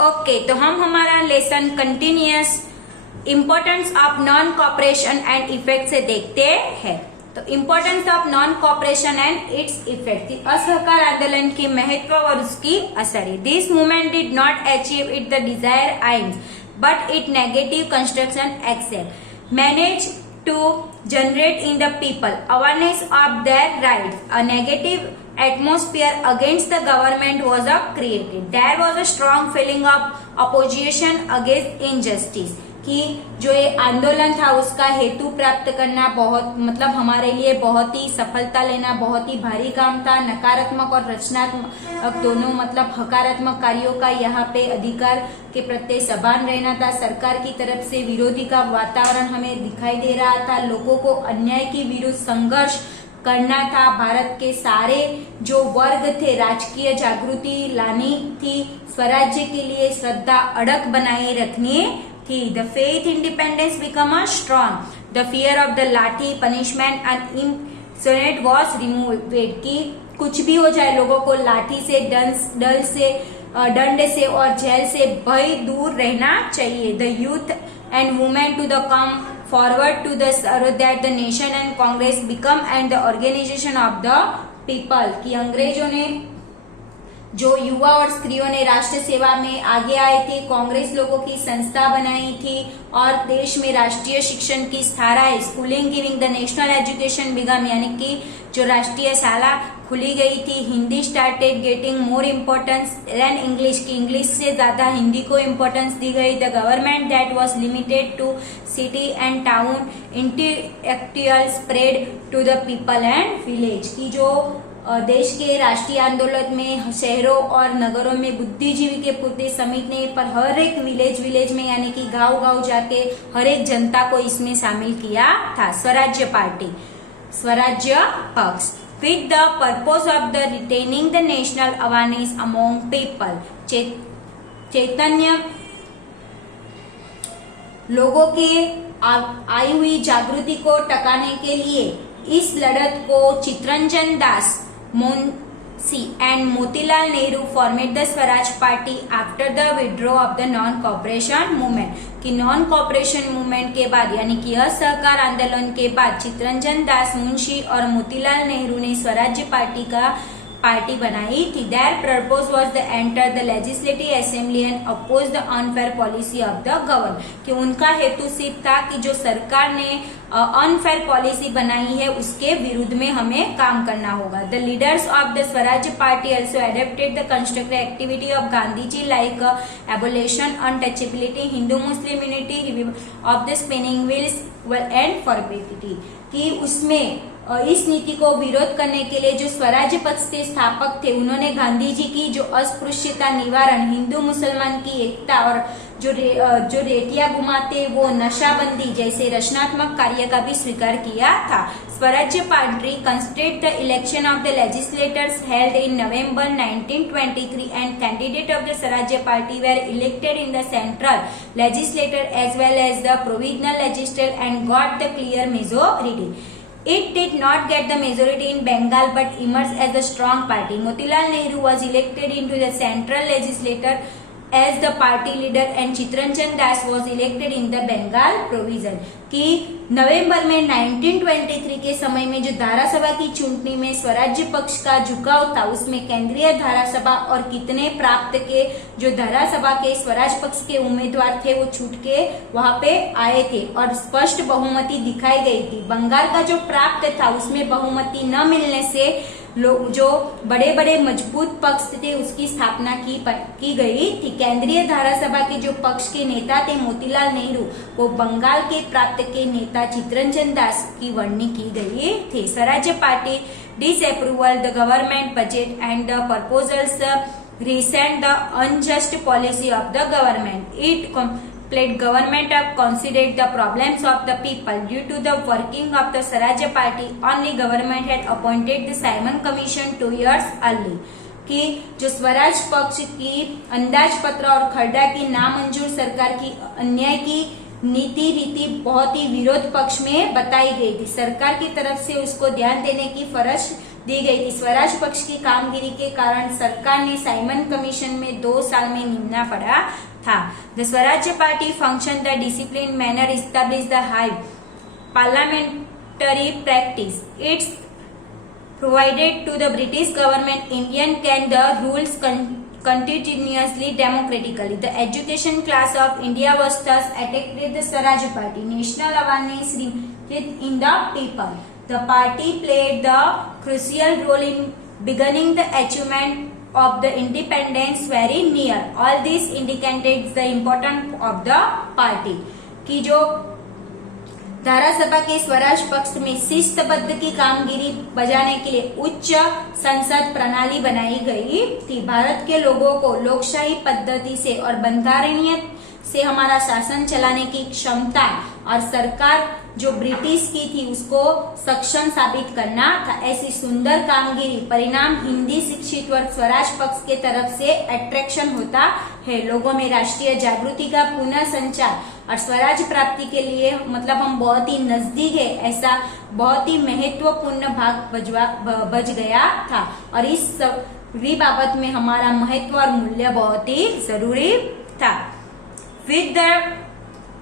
Okay, तो हम हमारा lesson continuous importance of non cooperation and effect से देखते हैं। तो importance of non cooperation and its effect, असहकार आंदोलन की महत्व और उसकी असर। This movement did not achieve it the desire aims but it negative construction excel manage to generate in the people awareness of their rights. A negative atmosphere against the government was created. There was a strong feeling of opposition against injustice. कि जो ये आंदोलन था उसका हेतु प्राप्त करना बहुत हमारे लिए बहुत ही सफलता लेना बहुत ही भारी काम था। नकारात्मक और रचनात्मक दोनों हकारात्मक कार्यों का यहाँ पे अधिकार के प्रति सभान रहना था। सरकार की तरफ से विरोधी का वातावरण हमें दिखाई दे रहा था। लोगों को अन्याय के विरुद्ध संघर्ष करना था। भारत के सारे जो वर्ग थे राजकीय जागृति लानी थी। स्वराज्य के लिए श्रद्धा अड़क बनाए रखनी थी। The faith independence become a strong. The fear of the लाठी punishment and imprisonment was removed. कि कुछ भी हो जाए लोगों को लाठी से दंड से और जेल से भय दूर रहना चाहिए। The youth and women to the come forward to the serve that the nation and Congress become and the organization of the people. कि अंग्रेजों ने जो युवा और स्त्रियों ने राष्ट्र सेवा में आगे आए थे, कांग्रेस लोगों की संस्था बनाई थी और देश में राष्ट्रीय शिक्षण की स्थापना schooling giving the national education began, यानी कि जो राष्ट्रीय शाला खुली गई थी। Hindi started getting more importance than English, की इंग्लिश से ज्यादा हिंदी को इम्पोर्टेंस दी गई। The government that was limited to city and town intellectual spread to the people and village, की जो देश के राष्ट्रीय आंदोलन में शहरों और नगरों में बुद्धिजीवी के पूर्ति समित ने पर हर एक विलेज में यानी कि गांव जाके हर एक जनता को इसमें शामिल किया था। स्वराज्य पार्टी, स्वराज्य पक्ष with the purpose of the retaining the national awareness among people, चैतन्य लोगों के आई हुई जागृति को टकाने के लिए इस लड़त को Chittaranjan Das Munshi and Motilal Nehru formed the Swaraj party after the withdraw of the non cooperation movement, कि नॉन कॉपरेशन मूवमेंट के बाद यानी कि असहकार आंदोलन के बाद चित्तरंजन दास मुंशी और मोतीलाल नेहरू ने स्वराज्य पार्टी बनाई थी। Their purpose was the enter the legislative assembly and oppose the unfair policy of the government, कि उनका हेतु सिर्फ था कि जो सरकार ने अनफेयर पॉलिसी बनाई है उसके विरुद्ध में हमें काम करना होगा। The leaders of the Swarajya party also adapted the constructive activity of Gandhi ji like abolition, untouchability, Hindu Muslim unity, review of the spinning wheels and forbidity, कि उसमें इस नीति को विरोध करने के लिए जो स्वराज्य पक्ष के स्थापक थे उन्होंने गांधी जी की जो अस्पृश्यता निवारण, हिंदू मुसलमान की एकता और जो रेटियां घुमाते वो नशाबंदी जैसे रचनात्मक कार्य का भी स्वीकार किया था। Swarajya party contested the election of the legislators held in November 1923 and candidate of the Swarajya party were elected in the central legislator as well as the provisional legislator and got the clear majority. It did not get the majority in Bengal but emerged as a strong party. Motilal Nehru was elected into the central legislature as the party leader and Chittaranjan Das was elected in the Bengal provision. कि नवंबर में 1923 के समय में जो धारासभा की चुनाव में स्वराज्य पक्ष का झुकाव था उसमें केंद्रीय धारासभा और कितने प्राप्त के जो धारासभा के स्वराज पक्ष के उम्मीदवार थे वो छूट के वहां पे आए थे और स्पष्ट बहुमति दिखाई गई थी। बंगाल का जो प्राप्त था उसमें बहुमति न मिलने से लोग जो बड़े बड़े मजबूत पक्ष थे उसकी स्थापना की गई थी। केंद्रीय धारासभा के जो पक्ष के नेता थे मोतीलाल नेहरू वो बंगाल के प्राप्त के नेता चित्तरंजन दास की वर्णनी की गई थी। स्वराज्य party disapproval the government budget and the proposals recent the unjust policy of the government. It played government have considered the problems of the people. Due to the working of the Swarajya Party, only government had appointed the Simon Commission 2 years early. कि जो स्वराज पक्ष की अंदाज पत्र और खरड़ा की नामंजूर सरकार की अन्याय की नीति रीति बहुत ही विरोध पक्ष में बताई गई थी। सरकार की तरफ से उसको ध्यान देने की फर्ज दी गई थी। स्वराज पक्ष की कामगिरी के कारण सरकार ने साइमन कमीशन में 2 साल में निमना पड़ा था। The Swarajya party function the discipline manner establish the high parliamentary practice it's provided to the British government Indian can the rules continuously democratically. The education class of India was thus attacked with the Swaraj Party. National awareness remained in the people. The party played the crucial role in beginning the achievement of the independence very near. All this indicated the importance of the party. कि जो धारासभा के स्वराज पक्ष में शिस्तबद्ध की कामगिरी बजाने के लिए उच्च संसद प्रणाली बनाई गई थी। भारत के लोगों को लोकशाही पद्धति से और बंधारणीय से हमारा शासन चलाने की क्षमता और सरकार जो ब्रिटिश की थी उसको सक्षम साबित करना था। ऐसी सुंदर कामगिरी परिणाम हिंदी शिक्षित वर्ग स्वराज पक्ष के तरफ से अट्रैक्शन होता है। लोगों में राष्ट्रीय जागृति का पुनः संचार और स्वराज प्राप्ति के लिए मतलब हम बहुत ही नजदीक है ऐसा बहुत ही महत्वपूर्ण भाग बज गया था। और इस सभी बाबत में हमारा महत्व और मूल्य बहुत ही जरूरी था। With the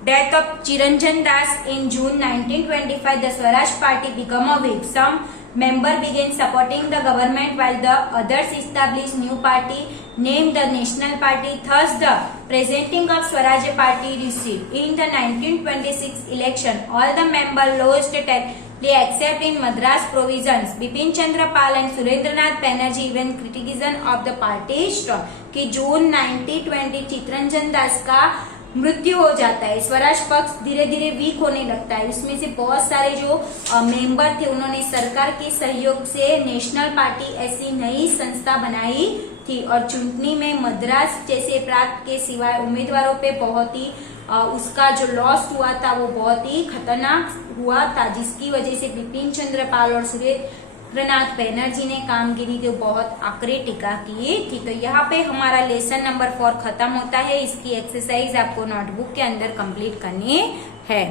death of Chiranjan Das in June 1925, the Swaraj Party became weak. Some members began supporting the government while the others established new party named the National Party. Thus, the presenting of Swaraj Party received. In the 1926 election, all the members lost territory except in Madras provisions. Bipin Chandra Pal and Surendranath Banerjee even criticism of the party strong. कि जून 1920 चित्रंजन दास का मृत्यु हो जाता है। स्वराज पक्ष धीरे धीरे week होने लगता है। उसमें से बहुत सारे जो मेंबर थे उन्होंने सरकार के सहयोग से नेशनल पार्टी ऐसी नई संस्था बनाई थी और चुनाव में मद्रास जैसे प्रांत के सिवाय उम्मीदवारों पे बहुत ही उसका जो लॉस हुआ था वो बहुत ही खतरनाक हुआ था, जिसकी वजह से बिपिन चंद्र पाल और सुरेंद्रनाथ बैनर्जी ने कामगिरी को बहुत आकरे टीका की थी। तो यहाँ पे हमारा लेसन नंबर 4 खत्म होता है। इसकी एक्सरसाइज आपको नोटबुक के अंदर कंप्लीट करनी है।